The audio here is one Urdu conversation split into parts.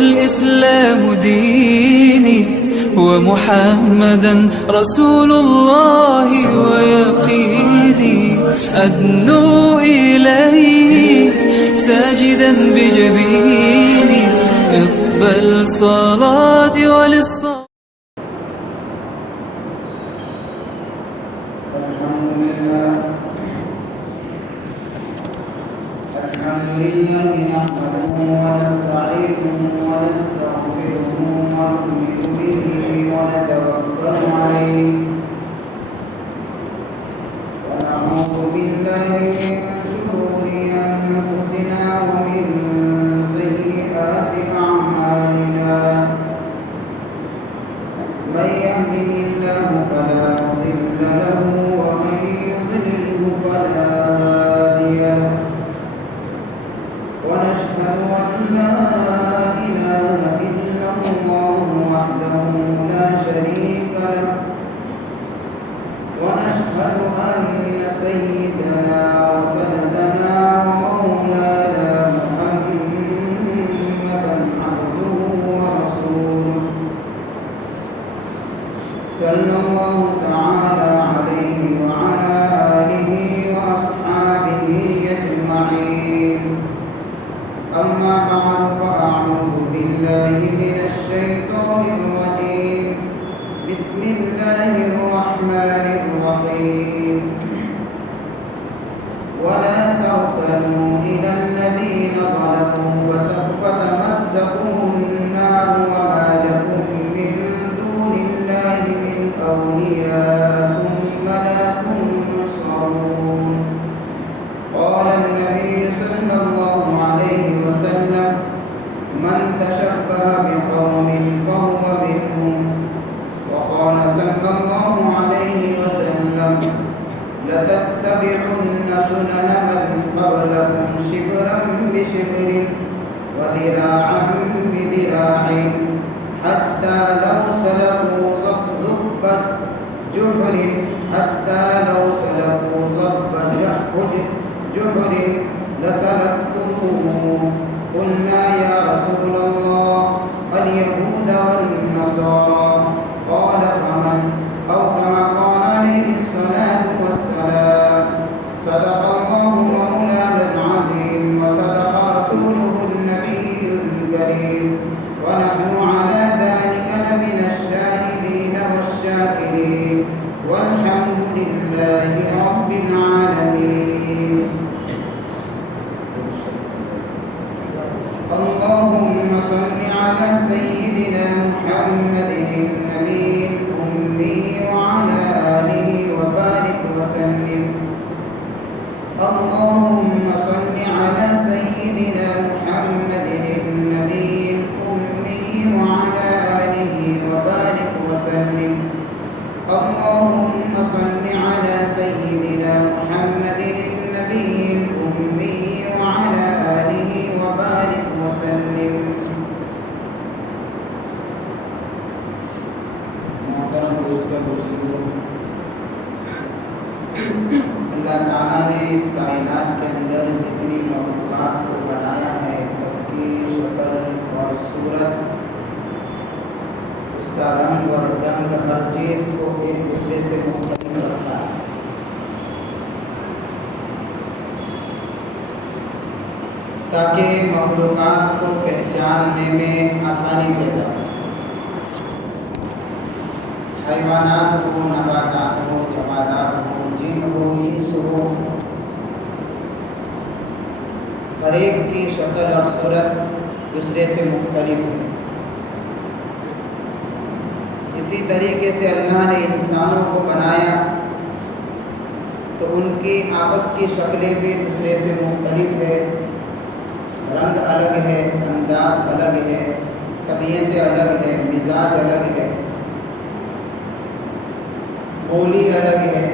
والإسلام ديني ومحمدا رسول الله ويقيني أدنو إليه ساجدا بجبيني اقبل صلاتي وللصلاة. الحمد لله نحمده ونستعينه ونستغفره ونؤمن به ونتوكل عليه ونعوذ بالله من شرور أنفسنا ومن سيئات أعمالنا من يهده الله فلا مضل له ومن يضلله فلا هادي له ونشهد أن لا إله إلا الله وحده لا شريك له ونشهد أن سيدنا وسندنا ومولانا محمدا عبده ورسوله صلى الله تعالى عليه وعلى آله وأصحابه أجمعين. أما بعد فأعوذ بالله من الشيطان الرجيم. بسم الله الرحمن الرحيم. ولا تركنوا إلى الذين ظلموا فتمسكوا النار وما لكم من دون الله من أولياء ثم لا تنصرون. قال النبي صلى الله عليه وسلم من تشبه بقوم فهو منهم. وقال صلى الله عليه وسلم لتتبعن سنن من قبلكم شبرا بشبر وذراعا بذراع حتى لو سلكوا ضب جحر جحر لسلكتموه. قلنا يا رسول الله اليهود والنصارى. قال فمن؟ أو كما قال عليه الصلاة والسلام. صدق الله مولانا العظيم وصدق رسوله النبي الكريم ونحن على ذلك لمن الشاهدين والشاكرين والحمد لله رب العالمين. اللهم صل على سيدنا محمد النبي الأمي وعلى آله وبارك وسلم. اللهم صل على سيدنا محمد النبي الأمي وعلى آله وبارك وسلم. اللهم صل على سيدنا محمد النبي الأمي وعلى آله وبارك وسلم. محترم دوستوں بزرگوں، اللہ تعالیٰ نے اس کائنات کے اندر جتنی مخلوقات کو بنایا ہے سب کی شکل اور صورت، اس کا رنگ اور ڈنگ، ہر چیز کو ایک دوسرے سے مختلف رکھا ہے تاکہ مخلوقات کو پہچاننے میں آسانی پیدا ہو۔ حیوانات ہو، نباتات ہو، جمادات ہو، جن ہو، انس ہو، ہر ایک کی شکل اور صورت دوسرے سے مختلف ہے۔ اسی طریقے سے اللہ نے انسانوں کو بنایا تو ان کی آپس کی شکلیں بھی دوسرے سے مختلف ہے، رنگ الگ ہے، انداز الگ ہے، طبیعت الگ ہے، مزاج الگ ہے، بولی الگ ہے،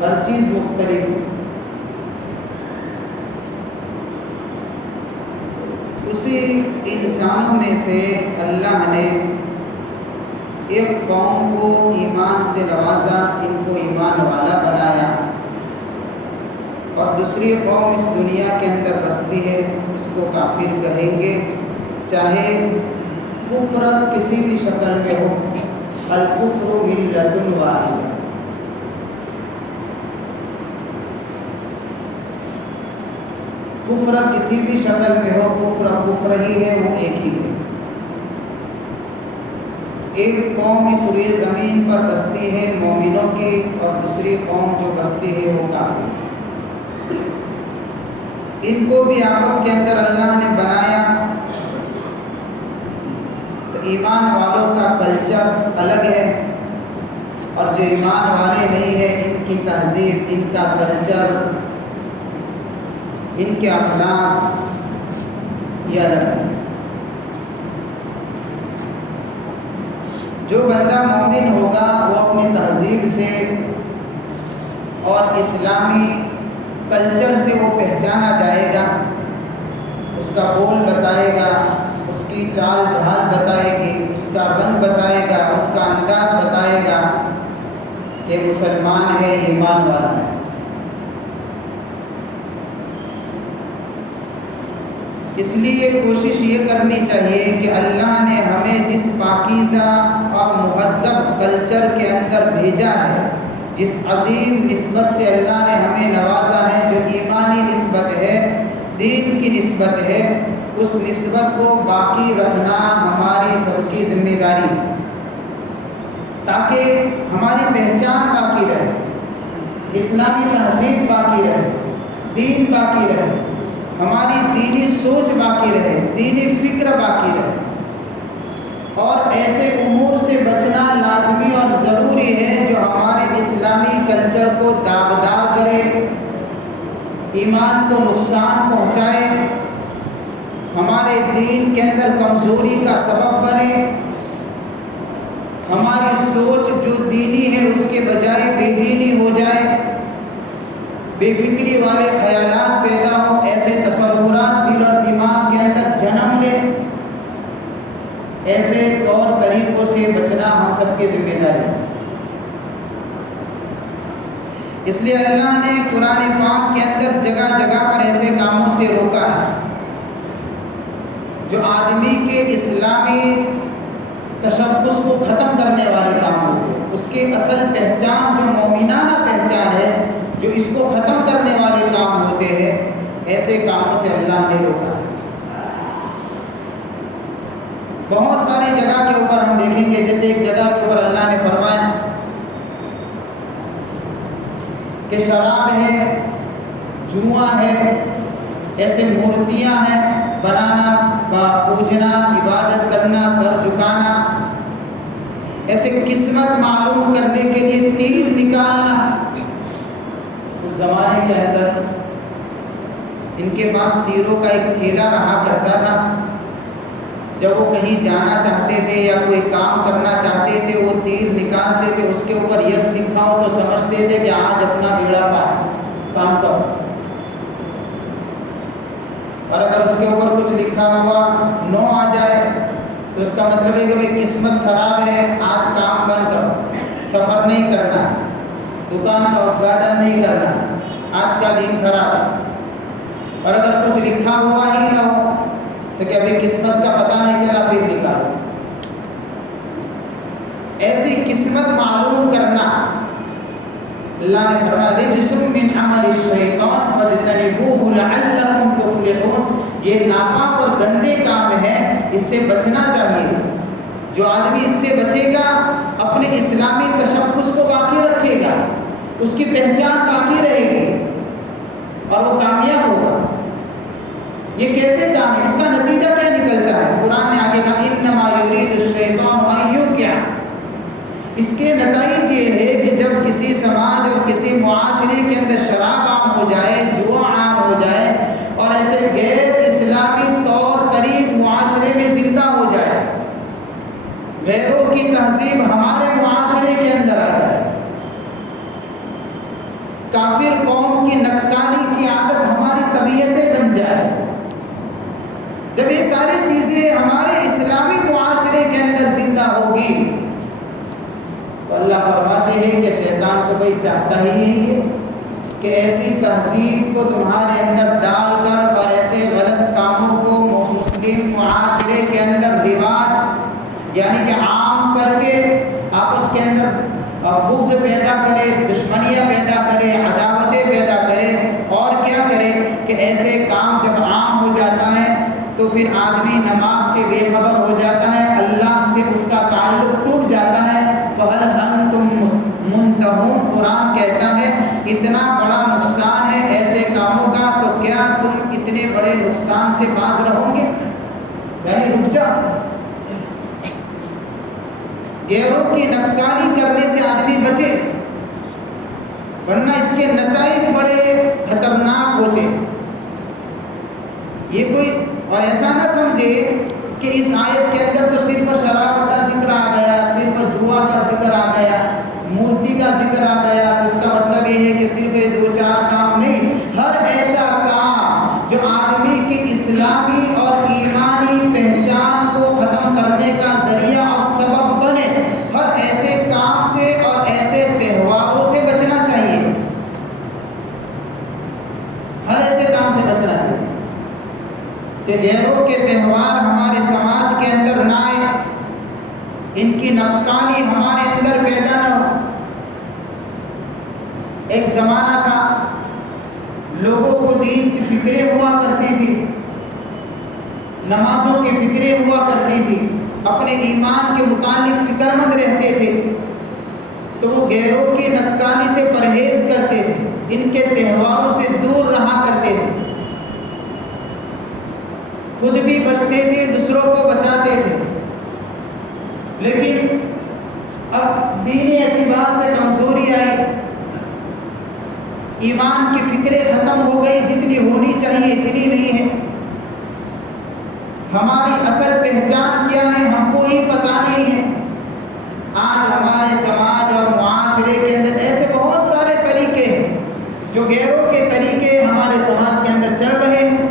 ہر چیز مختلف ہے۔ اسی انسانوں میں سے اللہ نے ایک قوم کو ایمان سے نوازا، ان کو ایمان والا بنایا، اور دوسری قوم اس دنیا کے اندر بستی ہے، اس کو کافر کہیں گے، چاہے کفر کسی بھی شکل میں ہو، الکفر ملت واحدہ، کفر کسی بھی شکل میں ہو، کفر ہی ہے، وہ ایک ہی ہے۔ ایک قوم اس روئے زمین پر بستی ہے مومنوں کی، اور دوسری قوم جو بستی ہے وہ کافر۔ ان کو بھی آپس کے اندر اللہ نے بنایا، تو ایمان والوں کا کلچر الگ ہے، اور جو ایمان والے نہیں ہیں ان کی تہذیب، ان کا کلچر، ان کے اخلاق یہ الگ ہے۔ جو بندہ مومن ہوگا وہ اپنی تہذیب سے اور اسلامی کلچر سے وہ پہچانا جائے گا، اس کا بول بتائے گا، اس کی چال ڈھال بتائے گی، اس کا رنگ بتائے گا، اس کا انداز بتائے گا کہ مسلمان ہے، ایمان والا ہے۔ اس لیے کوشش یہ کرنی چاہیے کہ اللہ نے ہمیں جس پاکیزہ اور مہذب کلچر کے اندر بھیجا ہے، جس عظیم نسبت سے اللہ نے ہمیں نوازا ہے، جو ایمانی نسبت ہے، دین کی نسبت ہے، اس نسبت کو باقی رکھنا ہماری سب کی ذمہ داری ہے، تاکہ ہماری پہچان باقی رہے، اسلامی تہذیب باقی رہے، دین باقی رہے، ہماری دینی سوچ باقی رہے، دینی فکر باقی رہے۔ اور ایسے امور سے بچنا لازمی اور ضروری ہے جو ہمارے اسلامی کلچر کو داغدار کرے، ایمان کو نقصان پہنچائے، ہمارے دین کے اندر کمزوری کا سبب بنے، ہماری سوچ جو دینی ہے اس کے بجائے بے دینی ہو جائے، بے فکری والے خیالات پیدا ہوں، ایسے تصورات دل اور دماغ کے اندر جنم لے، ایسے طور طریقوں سے بچنا ہم سب کی ذمہ داری ہے۔ اس لیے اللہ نے قرآن پاک کے اندر جگہ جگہ پر ایسے کاموں سے روکا ہے جو آدمی کے اسلامی تشخص کو ختم کرنے والے کام ہوتے ہیں، اس کے اصل پہچان جو مومنانہ پہچان ہے، جو اس کو ختم کرنے والے کام ہوتے ہیں، ایسے کاموں سے اللہ نے روکا ہے۔ بہت ساری جگہ کے اوپر ہم دیکھیں گے، جیسے ایک جگہ کے اوپر اللہ نے فرمایا کہ شراب ہے، جوا ہے، ایسے مورتیاں ہیں بنانا، پوجنا، عبادت کرنا، سر جھکانا، ایسے قسمت معلوم کرنے کے لیے تیر نکالنا۔ اس زمانے کے اندر ان کے پاس تیروں کا ایک تھیلا رہا کرتا تھا، جب وہ کہیں جانا چاہتے تھے یا کوئی کام کرنا چاہتے تھے وہ تیر نکالتے تھے، اس کے اوپر یس لکھا ہو تو سمجھتے تھے کہ آج اپنا بیڑا پار کام کرو، اور اگر اس کے اوپر کچھ لکھا ہوا نو آ جائے تو اس کا مطلب ہے کہ بھئی قسمت خراب ہے، آج کام بند کرو، سفر نہیں کرنا ہے، دکان کا اُدگھاٹن نہیں کرنا ہے، آج کا دن خراب ہے۔ اور اگر کچھ لکھا ہوا ہی نہ ہو تو کہ ابھی قسمت کا پتہ نہیں چلا، پھر نکالو۔ ایسی قسمت معلوم کرنا، اللہ نے فرمایا رجس من عمل الشیطان فاجتنبوہ لعلکم تفلحون، یہ ناپاک اور گندے کام ہے، اس سے بچنا چاہیے۔ جو آدمی اس سے بچے گا اپنے اسلامی تشخص کو باقی رکھے گا، اس کی پہچان باقی رہے گی اور وہ کامیاب ہوگا۔ یہ کیسے کام ہے؟ اس کا نتیجہ کیا نکلتا ہے؟ قرآن نے آگے کہا انما یرید الشیطان ان یوقع، اس کے نتائج یہ ہے کہ جب کسی سماج اور کسی معاشرے کے اندر شراب عام ہو جائے، جوا عام ہو جائے، اور ایسے غیر اسلامی طور طریق معاشرے میں زندہ ہو جائے، غیروں کی تہذیب ہمارے معاشرے کے اندر آ جائے، کافر قوم کی نکالی کی عادت ہماری طبیعتیں بن جائے، جب یہ ساری چیزیں ہمارے اسلامی معاشرے کے اندر زندہ ہوگی تو اللہ فرماتے ہیں کہ شیطان تو بھائی چاہتا ہی یہی ہے کہ ایسی تہذیب کو تمہارے اندر ڈال کر اور ایسے غلط کاموں کو مسلم معاشرے کام جب عام ہو جاتا ہے تو پھر آدمی نماز سے بے خبر ہو جاتا ہے، اللہ سے اس کا تعلق ٹوٹ جاتا ہے۔ فَهَلْ أَنْتُمْ مُنْتَهُونَ، قرآن کہتا ہے اتنا بڑا نقصان ہے ایسے کاموں کا، تو کیا تم اتنے بڑے نقصان سے باز رہو گے؟ یعنی رک جاؤ۔ غیروں کی نقالی کرنے سے آدمی بچے، ورنہ اس کے نتائج بڑے خطرناک ہوتے ہیں۔ یہ کوئی اور ایسا نہ سمجھے کہ اس آیت کے اندر تو صرف شراب کا ذکر آ گیا، صرف جوا کا ذکر آ گیا، مورتی کا ذکر آ گیا، تو اس کا مطلب یہ ہے کہ صرف 2-4 کام نہیں، ہر ایسا کام جو آدمی کی اسلامی اور ایمانی پہچان کو ختم کرنے کا ذریعہ اور سبب بنے، ہر ایسے کام سے اور ایسے تہواروں سے بچنا چاہیے، ہر ایسے کام سے بچنا چاہیے کہ غیروں کے تہوار ہمارے سماج کے اندر نہ آئے، ان کی نقالی ہمارے اندر پیدا نہ ہو۔ ایک زمانہ تھا لوگوں کو دین کی فکریں ہوا کرتی تھی، نمازوں کی فکریں ہوا کرتی تھی، اپنے ایمان کے متعلق فکر مند رہتے تھے، تو وہ غیروں کی نقالی سے پرہیز کرتے تھے، ان کے تہواروں سے دور رہا کرتے تھے، خود بھی بچتے تھے، دوسروں کو بچاتے تھے۔ لیکن اب دینی اعتبار سے کمزوری آئی، ایمان کی فکریں ختم ہو گئی، جتنی ہونی چاہیے اتنی نہیں ہے، ہماری اصل پہچان کیا ہے ہم کو ہی پتہ نہیں ہے۔ آج ہمارے سماج اور معاشرے کے اندر ایسے بہت سارے طریقے ہیں جو غیروں کے طریقے ہمارے سماج کے اندر چل رہے ہیں،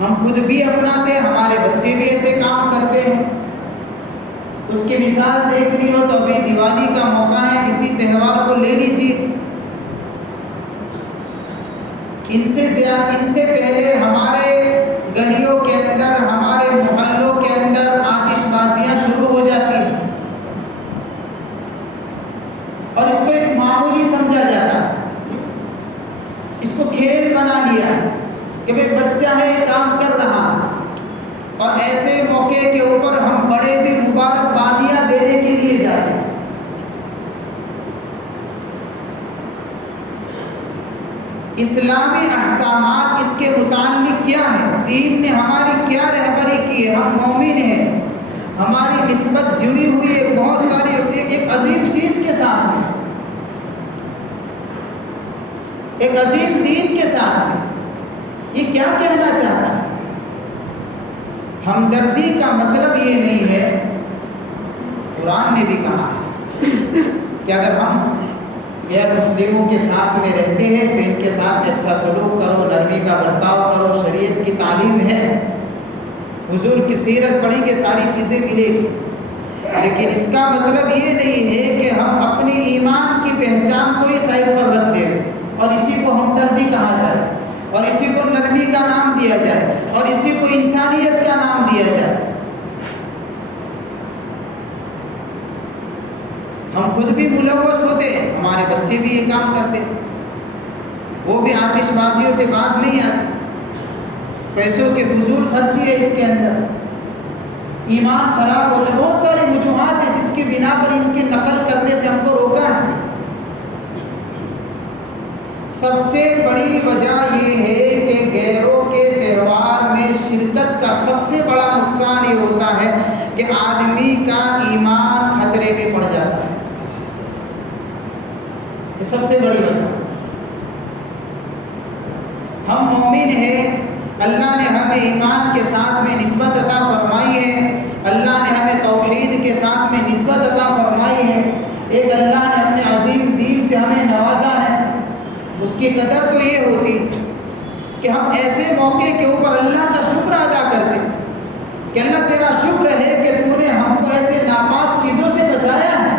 ہم خود بھی اپناتے ہیں، ہمارے بچے بھی ایسے کام کرتے ہیں۔ اس کی مثال دیکھنی ہو تو ابھی دیوالی کا موقع ہے، اسی تہوار کو لے لیجیے، ان سے پہلے ہمارے گلیوں کے اندر، ہمارے محلوں کے اندر آتش بازیاں شروع ہو جاتی ہیں، اور اس کو ایک معمولی سمجھا جاتا ہے، اس کو کھیل بنا لیا ہے کہ بھئی بچہ ہے کام کر رہا ہے، اور ایسے موقع کے اوپر ہم بڑے بھی مبارکبادیاں دینے کے لیے جاتے ہیں۔ اسلامی احکامات اس کے متعلق کیا ہیں؟ دین نے ہماری کیا رہبری کی ہے؟ ہم مومن ہیں، ہماری نسبت جڑی ہوئی ہے بہت ساری ایک عظیم چیز کے ساتھ میں، ایک عظیم دین کے ساتھ میں۔ یہ کیا کہنا چاہتا ہے؟ ہمدردی کا مطلب یہ نہیں ہے، قرآن نے بھی کہا ہے کہ اگر ہم غیر مسلموں کے ساتھ میں رہتے ہیں تو ان کے ساتھ اچھا سلوک کرو، نرمی کا برتاؤ کرو، شریعت کی تعلیم ہے، حضور کی سیرت پڑھیں گے، ساری چیزیں ملے گی۔ لیکن اس کا مطلب یہ نہیں ہے کہ ہم اپنی ایمان کی پہچان کو ہی سائڈ پر رکھ دیں اور اسی کو ہمدردی کہا جائے، اور اسی کو نرمی کا نام دیا جائے، اور اسی کو انسانیت کا نام دیا جائے۔ ہم خود بھی ملوث ہوتے ہیں، ہمارے بچے بھی یہ کام کرتے ہیں، وہ بھی آتش بازیوں سے باز نہیں آتے، پیسوں کی فضول خرچی ہے اس کے اندر، ایمان خراب ہوتا ہے، بہت ساری وجوہات ہیں جس کی بنا پر ان کی نقل کرنے سے ہم کو روکا ہے۔ سب سے بڑی وجہ یہ ہے کہ غیروں کے تہوار میں شرکت کا سب سے بڑا نقصان یہ ہوتا ہے کہ آدمی کا ایمان خطرے میں پڑ جاتا ہے، یہ سب سے بڑی وجہ۔ ہم مومن ہیں، اللہ نے ہمیں ایمان کے ساتھ میں نسبت عطا فرمائی ہے، اللہ نے ہمیں توحید کے ساتھ میں نسبت عطا فرمائی ہے، ایک اللہ نے اپنے عظیم دین سے ہمیں نوازا ہے۔ اس کی قدر تو یہ ہوتی کہ ہم ایسے موقع کے اوپر اللہ کا شکر ادا کرتے کہ اللہ تیرا شکر ہے کہ تو نے ہم کو ایسے ناپاک چیزوں سے بچایا ہے،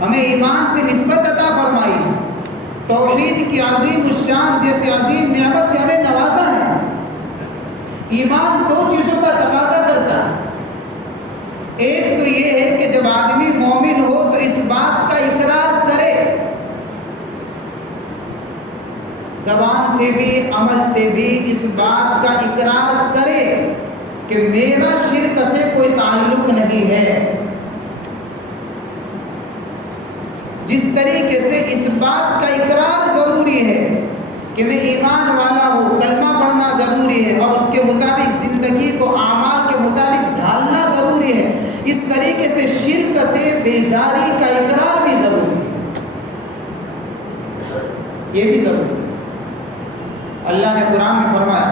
ہمیں ایمان سے نسبت عطا فرمائی ہے، توحید کی عظیم الشان جیسے عظیم نعمت سے ہمیں نوازا ہے۔ ایمان دو چیزوں کا تقاضا کرتا ہے، ایک تو یہ ہے کہ جب آدمی مومن ہو تو اس بات کا اقرار کرے، زبان سے بھی عمل سے بھی اس بات کا اقرار کرے کہ میرا شرک سے کوئی تعلق نہیں ہے، جس طریقے سے اس بات کا اقرار ضروری ہے کہ میں ایمان والا ہوں، کلمہ پڑھنا ضروری ہے اور اس کے مطابق زندگی کو اعمال کے مطابق ڈھالنا ضروری ہے، اس طریقے سے شرک سے بیزاری کا اقرار بھی ضروری ہے، یہ بھی ضروری ہے۔ اللہ نے قرآن میں فرمایا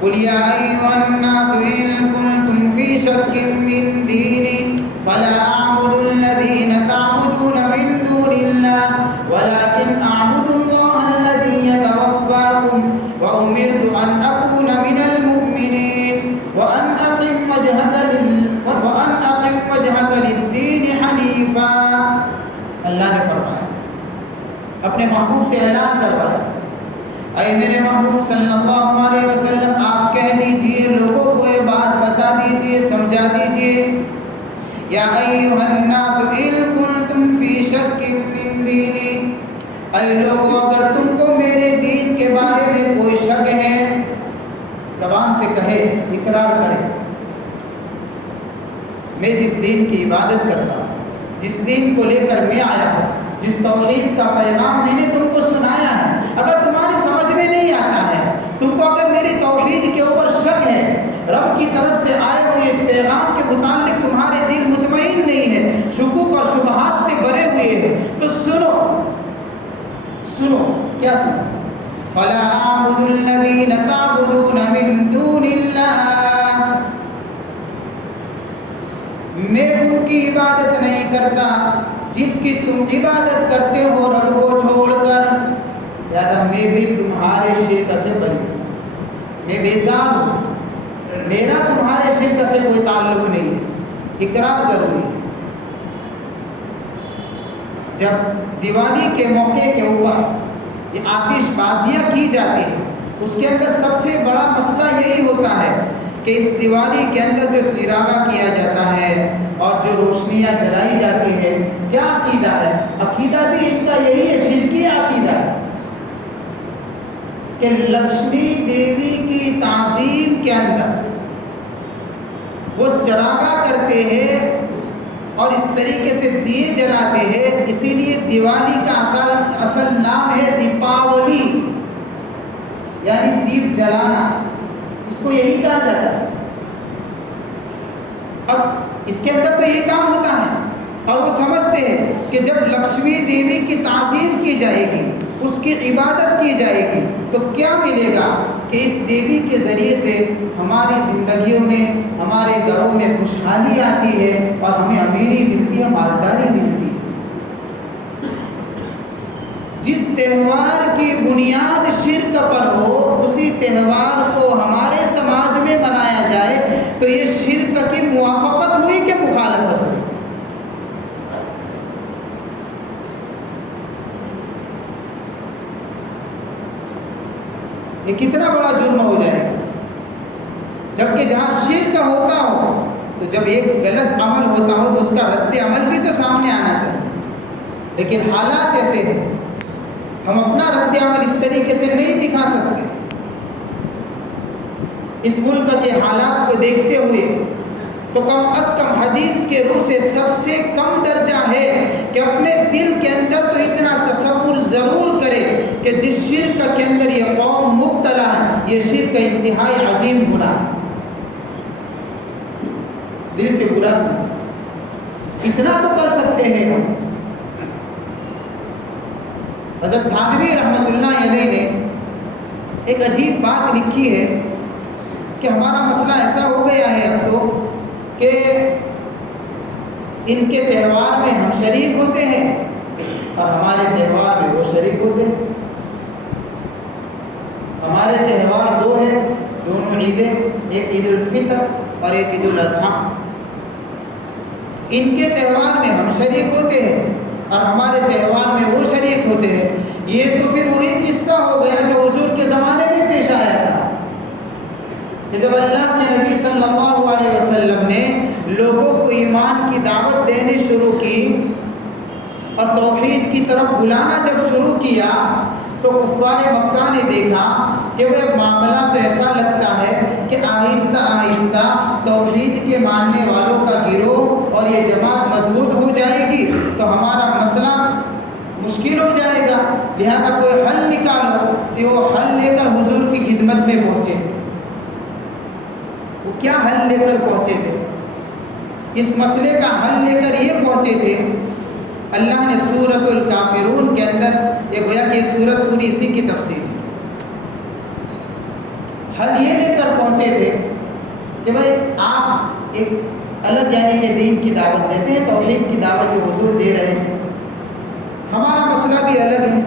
قُلْ يَا أَيُّهَا النَّاسُ إِن كُنتُمْ فِي شَكٍّ مِّن دِينِي فَلَا أَعْبُدُ الَّذِينَ تَعْبُدُونَ مِن دُونِ اللَّهِ وَلَكِنْ أَعْبُدُ اللَّهَ الَّذِي يَتَوَفَّاكُمْ وَأُمِرْتُ أَنْ أَكُونَ مِنَ الْمُؤْمِنِينَ وَأَنْ أَقِمْ وَجْهَكَ لِلدِّينِ حَنِيفًا۔ اللہ نے فرمایا، اپنے محبوب سے اعلان کروایا، اے میرے محبوب صلی اللہ علیہ وسلم، آپ کہہ دیجئے، لوگوں کو یہ بات بتا دیجئے، سمجھا دیجئے، یا ایھا الناس ان کنتم فی شک من دینی، اے لوگوں اگر تم کو میرے دین کے بارے میں کوئی شک ہے، زبان سے کہے، اقرار کرے، میں جس دین کی عبادت کرتا ہوں، جس دین کو لے کر میں آیا ہوں، جس توحید کا پیغام میں نے تم کو سنایا ہے، اگر تمہاری سمجھ میں نہیں آتا ہے، تم کو اگر میری توحید کے اوپر شک ہے، رب کی طرف سے آئے ہوئے اس پیغام کے متعلق تمہارے دل مطمئن نہیں ہے، شکوک اور شبہات سے بھرے ہوئے ہیں، تو سنو کیا سنو؟ فَلَا أَعْبُدُ الَّذِينَ تَعْبُدُونَ مِن دُونِ اللَّهِ، میں ان کی عبادت نہیں کرتا جن کی تم عبادت کرتے ہو رب کو چھوڑ کر، لہذا میں بھی تمہارے شرک سے بری ہوں، میں بیزار ہوں، میرا تمہارے شرک سے کوئی تعلق نہیں ہے، اقرار ضروری ہے۔ جب دیوالی کے موقع کے اوپر یہ آتش بازیاں کی جاتی ہیں، اس کے اندر سب سے بڑا مسئلہ یہی ہوتا ہے کہ اس دیوالی کے اندر جو چراغا کیا جاتا ہے اور جو روشنیاں جلائی جاتی ہے، کیا عقیدہ ہے؟ عقیدہ بھی ان کا یہی ہے، شرکی عقیدہ ہے کہ لکشمی دیوی کی تعظیم کے اندر وہ چراغا کرتے ہیں اور اس طریقے سے دیے جلاتے ہیں، اسی لیے دیوالی کا اصل نام ہے دیپاولی، یعنی دیپ جلانا، اس کو یہی کہا جاتا ہے۔ اب اس کے اندر تو یہ کام ہوتا ہے اور وہ سمجھتے ہیں کہ جب لکشمی دیوی کی تعظیم کی جائے گی، اس کی عبادت کی جائے گی، تو کیا ملے گا کہ اس دیوی کے ذریعے سے ہماری زندگیوں میں، ہمارے گھروں میں خوشحالی آتی ہے اور ہمیں امیری ملتی ہے، مالداری ملتی ہے۔ جس تہوار کی بنیاد شرک پر ہو، اسی تہوار کو ہمارے سماج میں منایا جائے تو یہ شرک کی موافقت ہوئی کہ مخالفت ہوئی؟ یہ کتنا بڑا جرم ہو جائے گا، جبکہ جہاں شرک ہوتا ہو تو جب ایک غلط عمل ہوتا ہو تو اس کا رد عمل بھی تو سامنے آنا چاہیے، لیکن حالات ایسے ہیں، ہم اپنا رد عمل اس طریقے سے نہیں دکھا سکتے۔ اس ملک کے حالات کو دیکھتے ہوئے تو کم از کم حدیث کے روح سے سب سے کم درجہ ہے کہ اپنے دل کے اندر تو اتنا تصور ضرور کرے کہ جس شرک کے اندر یہ قوم مبتلا ہے، یہ شرک انتہائی عظیم گناہ ہے، دل سے برا سمجھ، اتنا تو کر سکتے ہیں ہم۔ حضرت تھانوی رحمۃ اللہ علیہ نے ایک عجیب بات لکھی ہے کہ ہمارا مسئلہ ایسا ہو گیا ہے اب تو کہ ان کے تہوار میں ہم شریک ہوتے ہیں اور ہمارے تہوار میں وہ شریک ہوتے ہیں۔ ہمارے تہوار دو ہیں، دونوں عیدیں، ایک عید الفطر اور ایک عید الاضحیٰ، ان کے تہوار میں ہم شریک ہوتے ہیں اور ہمارے تہوار میں وہ شریک ہوتے ہیں۔ یہ تو پھر وہی قصہ ہو گیا جو حضور کے زمانے میں پیش آیا تھا کہ جب اللہ کے نبی صلی اللہ علیہ وسلم نے لوگوں کو ایمان کی دعوت دینی شروع کی اور توحید کی طرف بلانا جب شروع کیا تو کفار مکہ نے دیکھا کہ وہ معاملہ تو ایسا لگتا ہے کہ آہستہ آہستہ توحید کے ماننے والوں کا گروہ اور یہ جماعت مضبوط ہو جائے گی تو ہمارا مسئلہ مشکل ہو جائے گا، لہذا کوئی حل نکالو۔ تو وہ حل لے کر حضور کی خدمت میں پہنچے تھے۔ وہ کیا حل لے کر پہنچے تھے؟ اس مسئلے کا حل لے کر یہ پہنچے تھے، اللہ نے سورۃ الکافرون کے اندر یہ گویا کہ سورت پوری اسی کی تفسیر ہے۔ حل یہ لے کر پہنچے تھے کہ بھائی آپ ایک الگ یعنی کہ دین کی دعوت دیتے ہیں، توحید کی دعوت جو حضور دے رہے تھے، ہمارا مسئلہ بھی الگ ہے۔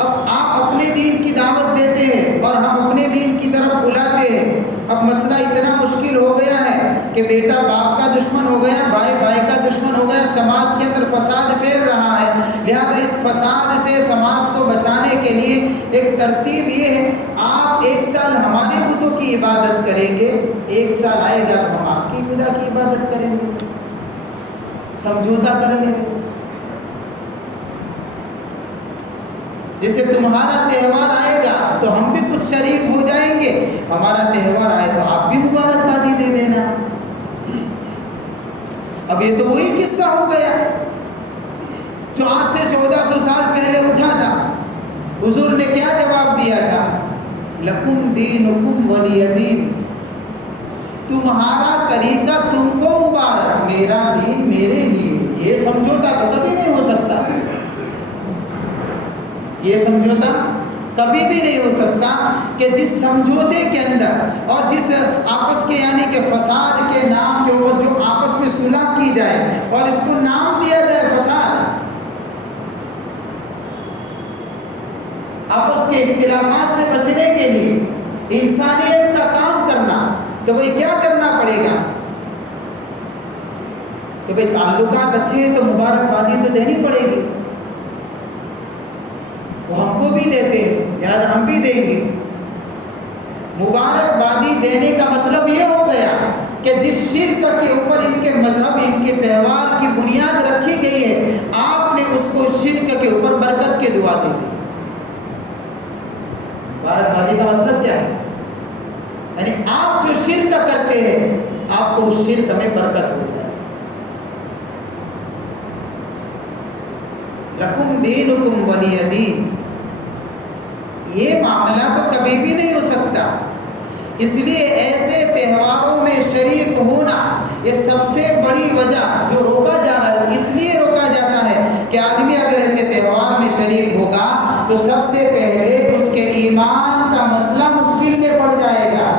اب آپ اپنے دین کی دعوت دیتے ہیں اور ہم اپنے دین کی طرف بلاتے ہیں۔ اب مسئلہ اتنا مشکل ہو گیا ہے کہ بیٹا باپ کا دشمن ہو گیا، بھائی بھائی کا دشمن ہو گیا، سماج کے اندر فساد پھیل رہا ہے، لہذا اس فساد سے سماج کو بچانے کے لیے ایک ترتیب یہ ہے، آپ 1 سال ہمارے بتوں کی عبادت کریں گے، 1 سال آئے گا تو ہم آپ کی خدا کی عبادت کریں گے، سمجھوتا کر لیں گے۔ جیسے تمہارا تہوار آئے گا تو ہم بھی کچھ شریک ہو جائیں گے، ہمارا تہوار آئے تو آپ بھی مبارکبادی دے دینا۔ اب یہ تو وہی قصہ ہو گیا جو آج سے 1400 سال پہلے اٹھا تھا۔ حضور نے کیا جواب دیا تھا؟ لکم دینکم ولی دین، تمہارا طریقہ تم کو مبارک، میرا دین میرے لیے۔ یہ سمجھوتا تو کبھی نہیں ہو سکتا، یہ سمجھوتا کبھی بھی نہیں ہو سکتا کہ جس سمجھوتے کے اندر اور جس آپس کے یعنی کہ فساد کے نام کے اوپر جو آپس میں صلح کی جائے اور اس کو نام دیا جائے فساد، آپس کے اختلافات سے بچنے کے لیے انسانیت کا کام کرنا، تو بھئی کیا کرنا پڑے گا کہ بھئی تعلقات اچھے ہیں تو مبارکبادی تو دینی پڑے گی، وہ ہم کو بھی دیتے ہیں لہذا ہم بھی دیں گے۔ مبارکبادی دینے کا مطلب یہ ہو گیا کہ جس شرک کے اوپر ان کے مذہب ان کے تہوار کی بنیاد رکھی گئی ہے، آپ نے اس کو شرک کے اوپر برکت کے دعا دے دی۔ مبارکبادی کا مطلب کیا ہے؟ یعنی آپ جو شرک کرتے ہیں آپ کو اس شرک میں برکت ہو جائے۔ لکم دینکم ولی دین، یہ معاملہ تو کبھی بھی نہیں ہو سکتا۔ اس لیے ایسے تہواروں میں شریک ہونا یہ سب سے بڑی وجہ جو روکا جا رہا ہے، اس لیے روکا جاتا ہے کہ آدمی اگر ایسے تہوار میں شریک ہوگا تو سب سے پہلے اس کے ایمان کا مسئلہ مشکل میں پڑ جائے گا۔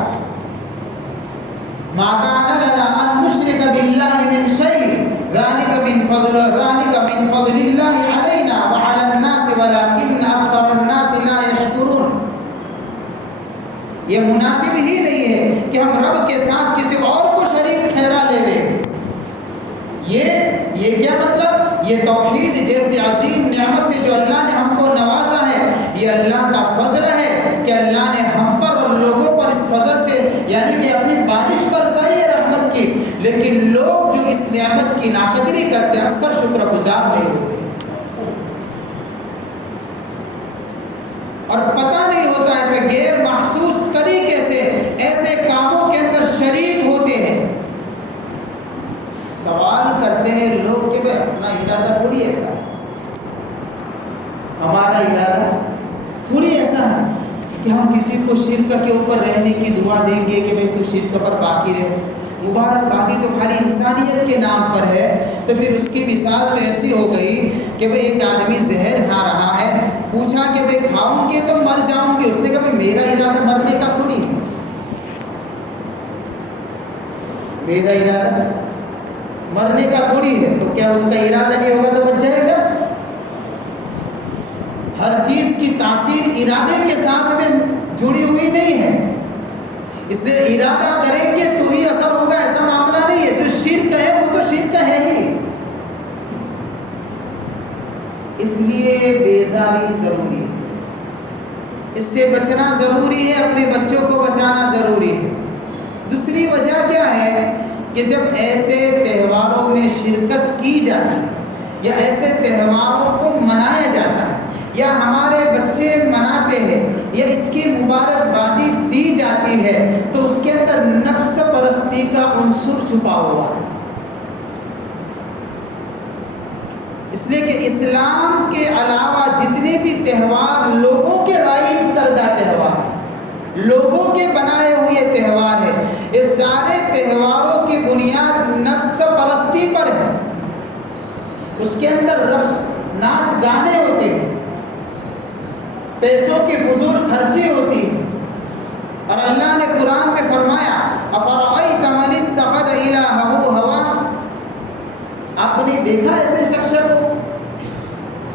ما کان لنا ان نشرک باللہ من شیء ذلک من فضل اللہ علینا وعلی الناس ولکن اکثر الناس لا یشکرون۔ یہ مناسب ہی نہیں ہے کہ ہم رب کے ساتھ کسی اور کو شریک ٹھہرا لے۔ یہ کیا مطلب؟ یہ توحید جیسی عظیم نعمت سے جو اللہ نے ہم کو نوازا ہے، یہ اللہ کا فضل ہے کہ اللہ نے ہم پر اور لوگوں پر اس فضل سے یعنی کہ اپنی بارش برسائی ہے رحمت کی، لیکن لوگ جو اس نعمت کی ناقدری کرتے اکثر شکر گزار نہیں ہوتے اور پتہ نہیں ہوتا، ایسے غیر محسوس طریقے سے ایسے کاموں کے اندر شریک ہوتے ہیں۔ سوال کرتے ہیں لوگ کہ بھئی اپنا ارادہ تھوڑی ایسا ہے، ہمارا ارادہ تھوڑی ایسا ہے کہ ہم کسی کو شرک کے اوپر رہنے کی دعا دیں گے کہ بھئی تو شرک پر باقی رہے۔ مبارکبادی تو خالی انسانیت کے نام پر ہے، تو پھر اس کی مثال تو ایسی ہو گئی کہ بھئی ایک آدمی زہر کھا رہا ہے، پوچھا کہ بھئی کھاؤں گے تو مر جاؤں گے، اس نے کہا بھئی میرا ارادہ مرنے کا تھوڑی ہے، میرا ارادہ مرنے کا تھوڑی ہے، تو کیا اس کا ارادہ نہیں ہوگا تو بچ جائے گا؟ ہر چیز کی تاثیر ارادے کے ساتھ میں جڑی ہوئی نہیں ہے، اس لیے ارادہ کریں گے تو ہی اثر ہوگا ایسا معاملہ نہیں ہے۔ جو شرک ہے وہ تو شرک ہے ہی، اس لیے بیزاری ضروری ہے، اس سے بچنا ضروری ہے، اپنے بچوں کو بچانا ضروری ہے۔ دوسری وجہ کیا ہے کہ جب ایسے تہواروں میں شرکت کی جاتی ہے یا ایسے تہواروں کو منایا جاتا ہے یا ہمارے بچے مناتے ہیں یا اس کی مبارکبادی دی جاتی ہے تو اس کے اندر نفس پرستی کا عنصر چھپا ہوا ہے. اس لیے کہ اسلام کے علاوہ جتنے بھی تہوار لوگوں کے رائج کردہ تہوار، لوگوں کے بنائے ہوئے تہوار ہیں، یہ سارے تہواروں کی بنیاد نفس پرستی پر ہے. اس کے اندر رقص، ناچ گانے ہوتے ہیں، پیسوں کی فضول خرچی ہوتی ہے. اور اللہ نے قرآن میں فرمایا افرأیت من اتخذ الہہ ہوا، آپ نے دیکھا ایسے شخص کو؟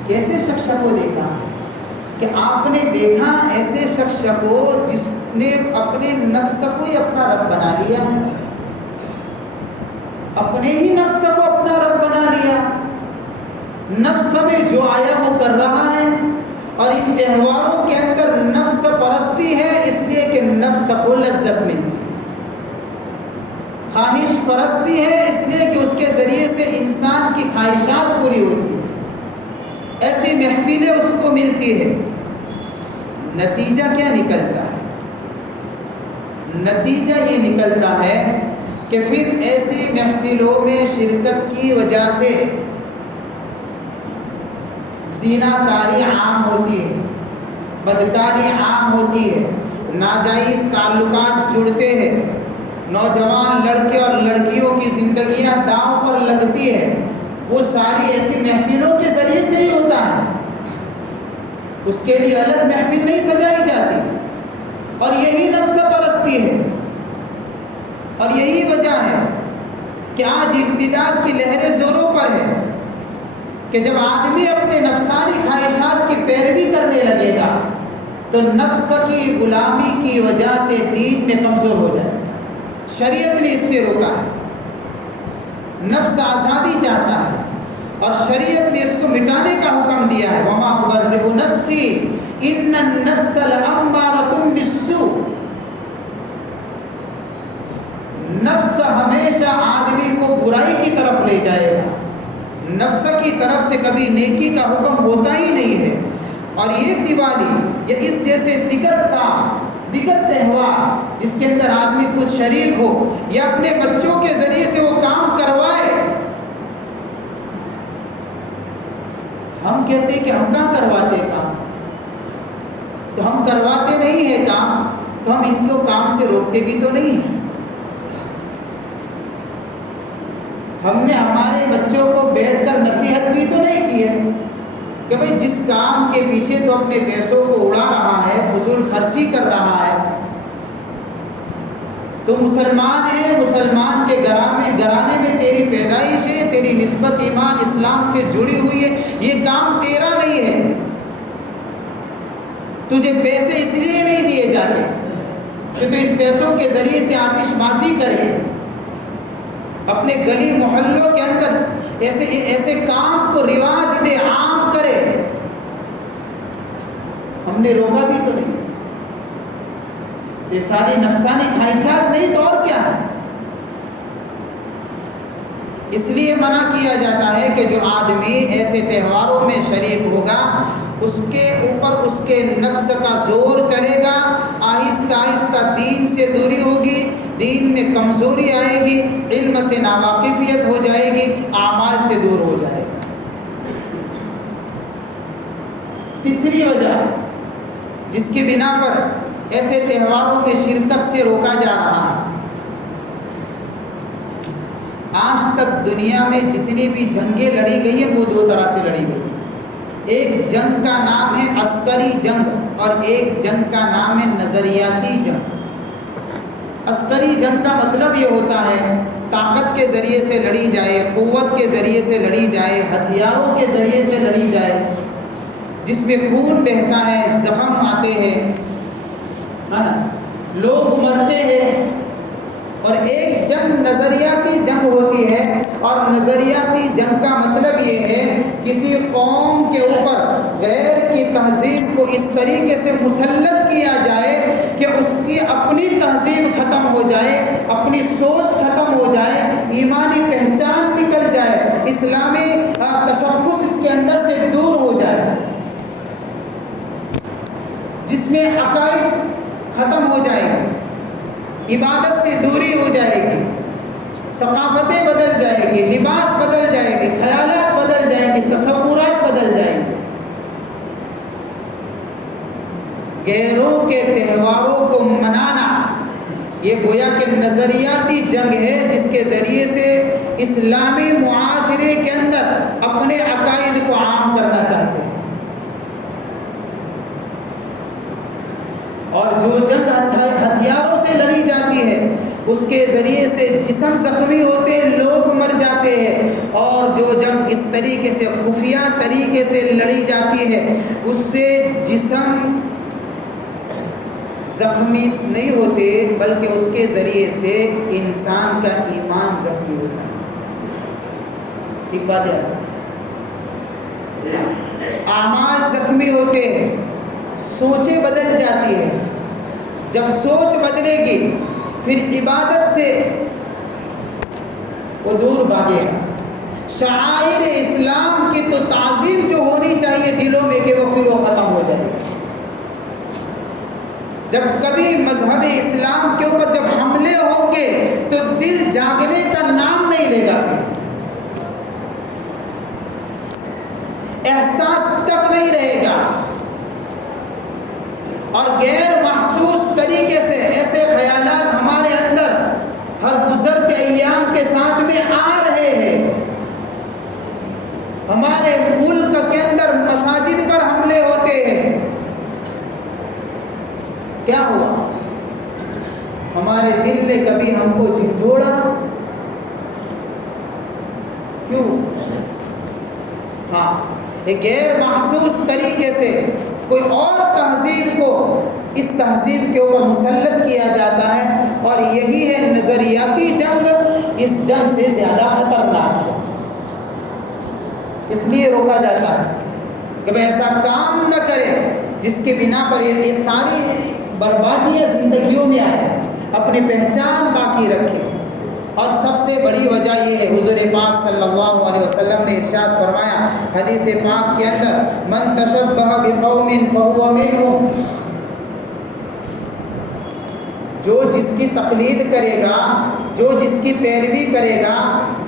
کیسے شخص کو دیکھا؟ کہ آپ نے دیکھا ایسے شخص کو جس نے اپنے نفس کو ہی اپنا رب بنا لیا ہے، اپنے ہی نفس کو اپنا رب بنا لیا. نفس میں جو آیا وہ کر رہا ہے. اور ان تہواروں کے اندر نفس پرستی ہے، اس لیے کہ نفس کو لذت ملتی ہے. خواہش پرستی ہے، اس لیے کہ اس کے ذریعے سے انسان کی خواہشات پوری ہوتی ہے. ایسی محفلیں اس کو ملتی ہے. نتیجہ کیا نکلتا ہے؟ نتیجہ یہ نکلتا ہے کہ پھر ایسی محفلوں میں شرکت کی وجہ سے زنا کاری عام ہوتی ہے، بدکاری عام ہوتی ہے، ناجائز تعلقات جڑتے ہیں، نوجوان لڑکے اور لڑکیوں کی زندگیاں داؤ پر لگتی ہے. وہ ساری ایسی محفلوں کے ذریعے سے ہی ہوتا ہے. اس کے لیے الگ محفل نہیں سجائی جاتی. اور یہی نفس پرستی ہے. اور یہی وجہ ہے کہ آج ارتداد کی لہریں زوروں پر ہے کہ جب آدمی اپنے نفسانی خواہشات کی پیروی کرنے لگے گا تو نفس کی غلامی کی وجہ سے دین میں کمزور ہو جائے گا. شریعت نے اس سے روکا ہے. نفس آزادی چاہتا ہے اور شریعت نے اس کو مٹانے کا حکم دیا ہے. وما ابرئ نفسی ان النفس لامارۃ بالسوء. نفس ہمیشہ آدمی کو برائی کی طرف لے جائے گا. نفس کی طرف سے کبھی نیکی کا حکم ہوتا ہی نہیں ہے. اور یہ دیوالی یا اس جیسے دیگر تہوار جس کے اندر آدمی خود شریک ہو یا اپنے بچوں کے ذریعے سے وہ کام کروائے، ہم کہتے ہیں کہ ہم کہاں کرواتے کام، تو ہم کرواتے نہیں ہیں کام، تو ہم ان کو کام سے روکتے بھی تو نہیں ہیں. ہم نے ہمارے بچوں کو بیٹھ کر نصیحت بھی تو نہیں کی ہے کہ بھئی جس کام کے پیچھے تو اپنے پیسوں کو اڑا رہا ہے، فضول خرچی کر رہا ہے، تو مسلمان ہے، مسلمان کے گھرانے میں تیری پیدائش ہے، تیری نسبت ایمان اسلام سے جڑی ہوئی ہے، یہ کام تیرا نہیں ہے. تجھے پیسے اس لیے نہیں دیے جاتے کہ تو ان پیسوں کے ذریعے سے آتش بازی کرے، اپنے گلی محلوں کے اندر ایسے کام کو رواج دے، عام کرے. ہم نے روکا بھی تو نہیں. یہ ساری نفسانی خواہشات نہیں تو اور کیا ہے. اس لیے منع کیا جاتا ہے کہ جو آدمی ایسے تہواروں میں شریک ہوگا اس کے اوپر اس کے نفس کا زور چلے گا، آہستہ آہستہ دین سے دوری ہوگی، دین میں کمزوری آئے گی، علم سے ناواقفیت ہو جائے گی، اعمال سے دور ہو جائے گا. تیسری وجہ جس کی بنا پر ایسے تہواروں میں شرکت سے روکا جا رہا ہے، آج تک دنیا میں جتنی بھی جنگیں لڑی گئی ہیں وہ دو طرح سے لڑی گئی ہیں. ایک جنگ کا نام ہے عسکری جنگ اور ایک جنگ کا نام ہے نظریاتی جنگ. عسکری جنگ کا مطلب یہ ہوتا ہے طاقت کے ذریعے سے لڑی جائے، قوت کے ذریعے سے لڑی جائے، ہتھیاروں کے ذریعے سے لڑی جائے، جس میں خون بہتا ہے، زخم آتے ہیں، لوگ مرتے ہیں. اور ایک جنگ نظریاتی جنگ ہوتی ہے، اور نظریاتی جنگ کا مطلب یہ ہے کسی قوم کے اوپر غیر کی تہذیب کو اس طریقے سے مسلط کیا جائے کہ اس کی اپنی تہذیب ختم ہو جائے، اپنی سوچ ختم ہو جائے، ایمانی پہچان نکل جائے، اسلامی تشخص اس کے اندر سے دور ہو جائے. جس میں عقائد ختم ہو جائیں گے، عبادت سے دوری ہو جائے گی، ثقافتیں بدل جائیں گی، لباس بدل جائے گی، خیالات بدل جائیں گے، تصورات بدل جائیں گے۔ غیروں کے تہواروں کو منانا یہ گویا کہ نظریاتی جنگ ہے، جس کے ذریعے سے اسلامی معاشرے کے اندر اپنے عقائد کو عام کرنا چاہتے ہیں۔ اور جو جنگ ہتھیاروں سے لڑی جاتی ہے اس کے ذریعے سے جسم زخمی ہوتے ہیں، لوگ مر جاتے ہیں، اور جو جنگ اس طریقے سے خفیہ طریقے سے لڑی جاتی ہے اس سے جسم زخمی نہیں ہوتے بلکہ اس کے ذریعے سے انسان کا ایمان زخمی ہوتا ہے۔ ایک بات یاد رکھیں، اعمال زخمی ہوتے ہیں، سوچیں بدل جاتی ہے۔ جب سوچ بدلے گی پھر عبادت سے وہ دور بھاگے گا۔ شعائر اسلام کی تو تعظیم جو ہونی چاہیے دلوں میں کہ وہ پھر وہ ختم ہو جائے گا۔ جب کبھی مذہب اسلام کے اوپر جب حملے ہوں گے تو دل جاگنے کا نام نہیں لے گا، پھر احساس تک نہیں رہے گا، اور غیر محسوس طریقے سے ایسے خیالات ہمارے اندر ہر گزرتے ایام کے ساتھ میں آ رہے ہیں۔ ہمارے ملک کے اندر مساجد پر حملے ہوتے ہیں، کیا ہوا؟ ہمارے دل نے کبھی ہم کو جھنجھوڑا؟ کیوں؟ ہاں، ایک غیر محسوس طریقے سے کوئی اور تہذیب کو اس تہذیب کے اوپر مسلط کیا جاتا ہے، اور یہی ہے نظریاتی جنگ۔ اس جنگ سے زیادہ خطرناک ہے، اس لیے روکا جاتا ہے کہ بھئی ایسا کام نہ کرے جس کے بنا پر یہ ساری بربادیاں زندگیوں میں آئے، اپنی پہچان باقی رکھے۔ اور سب سے بڑی وجہ یہ ہے، حضور پاک صلی اللہ علیہ وسلم نے ارشاد فرمایا حدیث پاک کے اندر، من تشبہ بقوم فہو منہم، جو جس کی تقلید کرے گا، جو جس کی پیروی کرے گا،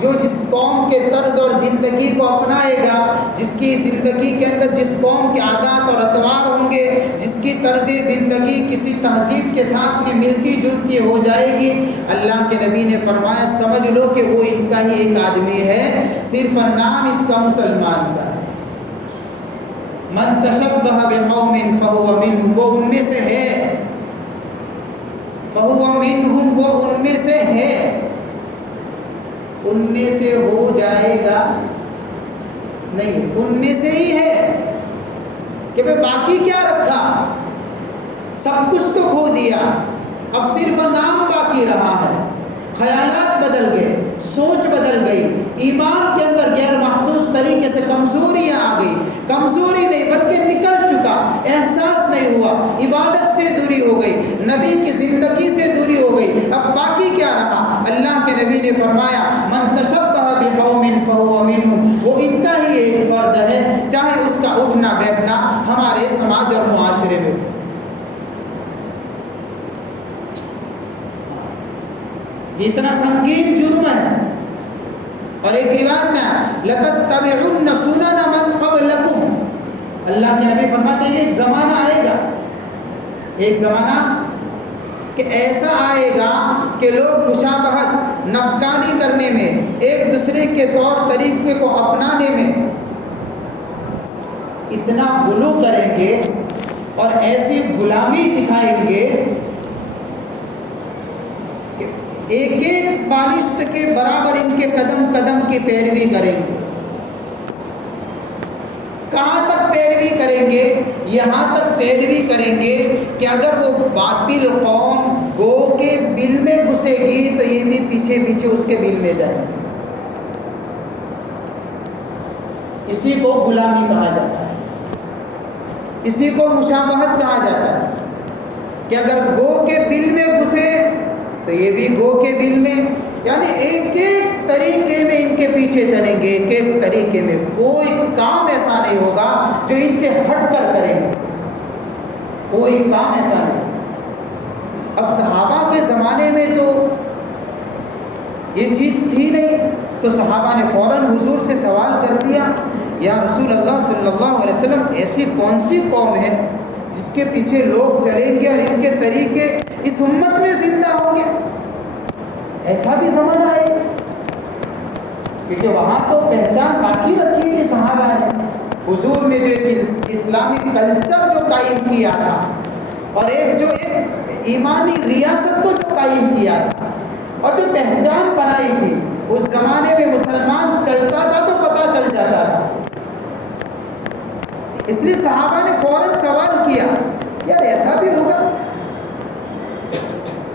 جو جس قوم کے طرز اور زندگی کو اپنائے گا، جس کی زندگی کے اندر جس قوم کے عادات اور اطوار ہوں گے، جس کی طرز زندگی کسی تہذیب کے ساتھ میں ملتی جلتی ہو جائے گی، اللہ کے نبی نے فرمایا سمجھ لو کہ وہ ان کا ہی ایک آدمی ہے، صرف نام اس کا مسلمان کا ہے۔ من تشبہ بقوم فہو منہم، وہ ان میں سے ہے، فہو منہم، وہ ان میں سے ہے، ان میں سے ہو جائے گا نہیں، ان میں سے ہی ہے کہ بھئی باقی کیا رکھا، سب کچھ تو کھو دیا، اب صرف نام باقی رہا ہے۔ خیالات بدل گئے، سوچ بدل گئی، ایمان کے اندر غیر محسوس طریقے سے کمزوریاں آ گئی، کمزوری نہیں بلکہ نکل چکا، احساس نہیں ہوا، عبادت سے دوری ہو گئی، نبی کی زندگی سے دوری ہو گئی، اب باقی کیا رہا؟ اللہ کے نبی نے فرمایا من تشبہ بقوم فہو منہم، وہ ان کا ہی ایک فرد ہے، چاہے اس کا اٹھنا بیٹھنا ہمارے سماج اور معاشرے میں۔ یہ اتنا سنگین جرم ہے، اور ایک روایت میں لَتَتَّبِعُنَّ سُنَنَ مَنْ قَبْلَكُمْ، اللہ کے نبی فرماتے ہیں ایک زمانہ آئے گا، ایک زمانہ کہ ایسا آئے گا کہ لوگ مشابہت نبکانی کرنے میں، ایک دوسرے کے طور طریقے کو اپنانے میں اتنا غلو کریں گے اور ایسی غلامی دکھائیں گے کہ ایک ایک بالشت کے برابر ان کے قدم قدم کی پیروی کریں گے۔ کہاں تک پیروی کریں گے؟ یہاں تک پیروی کریں گے کہ اگر وہ باطل قوم گو کے بل میں گھسے گی تو یہ بھی پیچھے پیچھے اس کے بل میں جائے گا۔ اسی کو غلامی کہا جاتا ہے، اسی کو مشابہت کہا جاتا ہے کہ اگر گو کے بل میں گھسے تو یہ بھی گو کے بل میں، یعنی ایک ایک طریقے میں ان کے پیچھے چلیں گے، ایک ایک طریقے میں، کوئی کام ایسا نہیں ہوگا جو ان سے ہٹ کر کریں گے۔ کوئی کام ایسا نہیں۔ اب صحابہ کے زمانے میں تو یہ چیز تھی نہیں، تو صحابہ نے فوراً حضور سے سوال کر دیا، یا رسول اللہ صلی اللہ علیہ وسلم ایسی کون سی قوم ہے جس کے پیچھے لوگ چلیں گے اور ان کے طریقے اس امت میں زندہ ہوں گے؟ ایسا بھی زمانہ ہے، کیونکہ وہاں تو پہچان باقی رکھی تھی صحابہ نے۔ حضور نے جو ایک اسلامی کلچر جو قائم کیا تھا، اور ایک ایمانی ریاست کو جو قائم کیا تھا، اور جو پہچان بنائی تھی، اس زمانے میں مسلمان چلتا تھا تو پتہ چل جاتا تھا۔ اس لیے صحابہ نے فوراً سوال کیا، یار ایسا بھی ہوگا،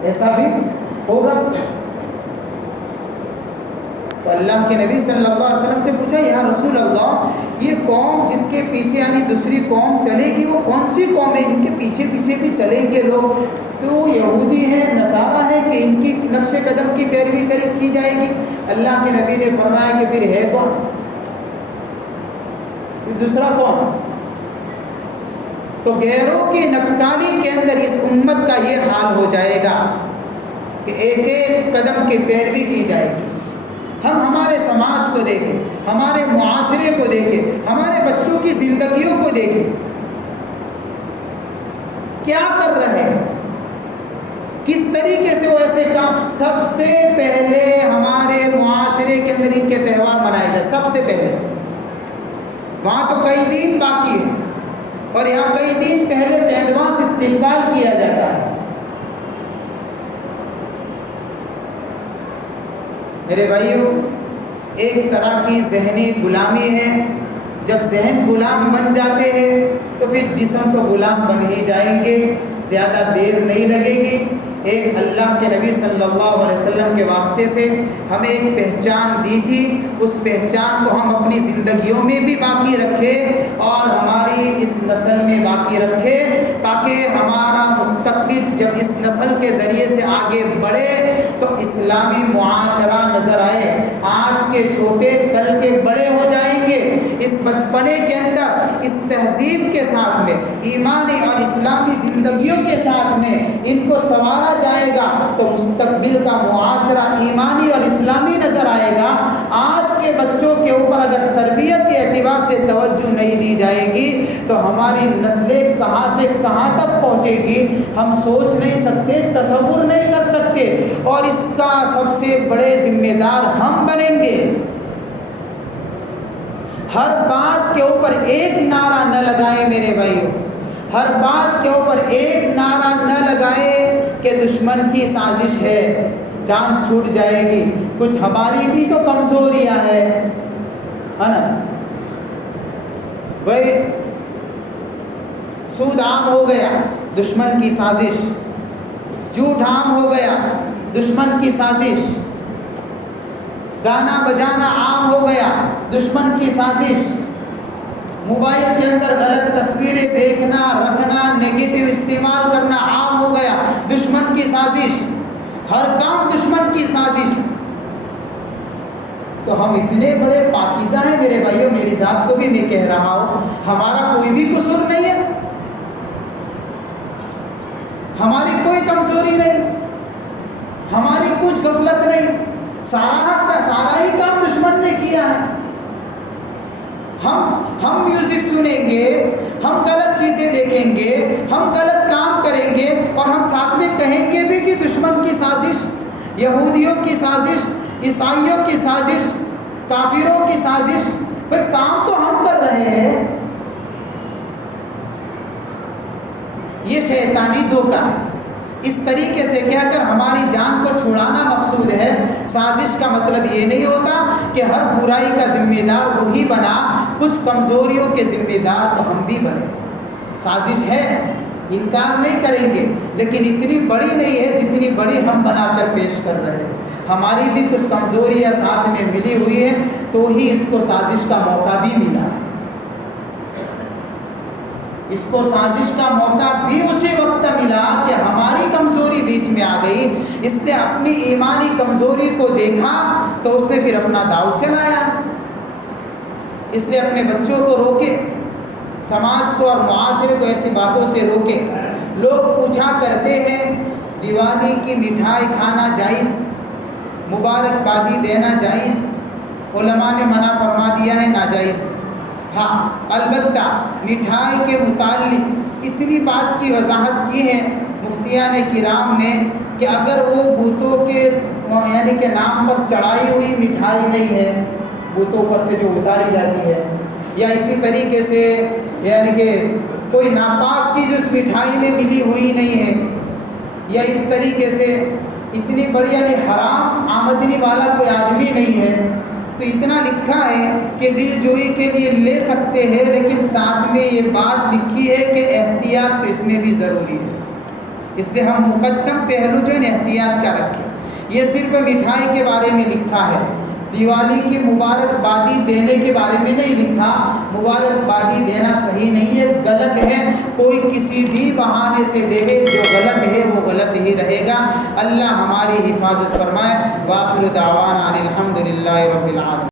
ایسا بھی ہوگا؟ تو اللہ کے نبی صلی اللہ علیہ وسلم سے پوچھا، یا رسول اللہ یہ قوم جس کے پیچھے یعنی دوسری قوم چلے گی وہ کون سی قوم ہے؟ ان کے پیچھے پیچھے بھی چلیں گے لوگ، تو یہودی ہیں، نصارہ ہیں، کہ ان کی نقش قدم کی پیروی کی جائے گی؟ اللہ کے نبی نے فرمایا کہ پھر ہے کون؟ پھر دوسرا کون؟ تو غیروں کی نقالی کے اندر اس امت کا یہ حال ہو جائے گا کہ ایک ایک قدم کی پیروی کی جائے گی۔ ہم ہمارے سماج کو دیکھیں، ہمارے معاشرے کو دیکھیں، ہمارے بچوں کی زندگیوں کو دیکھیں، کیا کر رہے ہیں، کس طریقے سے وہ ایسے کام۔ سب سے پہلے ہمارے معاشرے کے اندر ان کے تہوار منائے جائے، سب سے پہلے۔ وہاں تو کئی دن باقی ہے، اور یہاں کئی دن پہلے سے ایڈوانس استقبال کیا جاتا ہے۔ میرے بھائیو، ایک طرح کی ذہنی غلامی ہے۔ جب ذہن غلام بن جاتے ہیں تو پھر جسم تو غلام بن ہی جائیں گے، زیادہ دیر نہیں لگے گی۔ ایک اللہ کے نبی صلی اللہ علیہ وسلم کے واسطے سے ہمیں ایک پہچان دی تھی، اس پہچان کو ہم اپنی زندگیوں میں بھی باقی رکھیں اور ہماری اس نسل میں باقی رکھیں، تاکہ ہمارا مستقبل جب اس نسل کے ذریعے سے آگے بڑھے تو اسلامی معاشرہ نظر آئے۔ آج کے چھوٹے کل کے بڑے ہو جائیں گے۔ اس بچپنے کے اندر اس تہذیب کے ساتھ میں، ایمانی اور اسلامی زندگیوں کے ساتھ میں ان کو سنوارا جائے گا تو مستقبل کا معاشرہ ایمانی اور اسلامی نظر آئے گا۔ آج کے بچوں کے اوپر اگر تربیت کے اعتبار سے توجہ نہیں دی جائے گی تو ہماری نسلیں کہاں سے کہاں تک پہنچے گی ہم سوچ نہیں سکتے، تصور نہیں کر سکتے، اور اس کا سب سے بڑے ذمہ دار ہم بنیں گے۔ ہر بات کے اوپر ایک نعرہ نہ لگائیں میرے بھائیو، ہر بات کے اوپر ایک نعرہ نہ لگائیں کہ دشمن کی سازش ہے، جان چھوٹ جائے گی۔ کچھ ہماری بھی تو کمزوریاں ہیں، ہے نا بھائی؟ سود عام ہو گیا، دشمن کی سازش، جھوٹ عام ہو گیا، دشمن کی سازش، گانا بجانا عام ہو گیا، دشمن کی سازش، موبائل کے اندر غلط تصویریں دیکھنا، رکھنا، نیگیٹو استعمال کرنا عام ہو گیا، دشمن کی سازش، ہر کام دشمن کی سازش۔ تو ہم اتنے بڑے پاکیزہ ہیں میرے بھائیوں، میری ذات کو بھی میں کہہ رہا ہوں، ہمارا کوئی بھی قصور نہیں ہے، ہماری کوئی کمزوری نہیں، ہماری کچھ غفلت نہیں، سارا حق کا سارا ہی کام دشمن نے کیا ہے۔ ہم میوزک سنیں گے، ہم غلط چیزیں دیکھیں گے، ہم غلط کام کریں گے، اور ہم ساتھ میں کہیں گے بھی کہ دشمن کی سازش، یہودیوں کی سازش، عیسائیوں کی سازش، کافروں کی سازش۔ بھئی کام تو ہم کر رہے ہیں، یہ شیطانی دھوکہ ہے۔ اس طریقے سے کہہ کر ہماری جان کو چھڑانا مقصود ہے۔ سازش کا مطلب یہ نہیں ہوتا کہ ہر برائی کا ذمہ دار وہی بنا، کچھ کمزوریوں کے ذمہ دار تو ہم بھی بنے۔ سازش ہے، انکار نہیں کریں گے، لیکن اتنی بڑی نہیں ہے جتنی بڑی ہم بنا کر پیش کر رہے ہیں۔ ہماری بھی کچھ کمزوریاں ساتھ میں ملی ہوئی ہے، تو ہی اس کو سازش کا موقع بھی ملا ہے۔ اس کو سازش کا موقع بھی اسی وقت ملا کہ ہماری کمزوری بیچ میں آ گئی۔ اس نے اپنی ایمانی کمزوری کو دیکھا تو اس نے پھر اپنا داؤ چلایا۔ اس نے اپنے بچوں کو روکے، سماج کو اور معاشرے کو ایسی باتوں سے روکے لوگ پوچھا کرتے ہیں دیوالی کی مٹھائی کھانا جائز، مبارکبادی دینا جائز؟ علماء نے منع فرما دیا ہے، ناجائز ہے۔ ہاں البتہ مٹھائی کے متعلق اتنی بات کی وضاحت کی ہے مفتیان کرام نے کہ اگر وہ بتوں کے یعنی کہ نام پر چڑھائی ہوئی مٹھائی نہیں ہے، بتوں پر سے جو اتاری جاتی ہے، یا اسی طریقے سے یعنی کہ کوئی ناپاک چیز اس مٹھائی میں ملی ہوئی نہیں ہے، یا اس طریقے سے اتنی بڑی یعنی حرام آمدنی والا کوئی آدمی نہیں ہے، تو اتنا لکھا ہے کہ دل جوئی کے لیے لے سکتے ہیں، لیکن ساتھ میں یہ بات لکھی ہے کہ احتیاط تو اس میں بھی ضروری ہے۔ اس لیے ہم مقدم پہلو جو ہے احتیاط کا رکھیں۔ یہ صرف مٹھائی کے بارے میں لکھا ہے، دیوالی کی مبارکبادی دینے کے بارے میں نہیں لکھا۔ مبارکبادی دینا صحیح نہیں ہے، غلط ہے۔ کوئی کسی بھی بہانے سے دے جو غلط ہے وہ غلط ہی رہے گا۔ اللہ ہماری حفاظت فرمائے۔ وآخر دعوانا ان الحمد للہ رب العالمین۔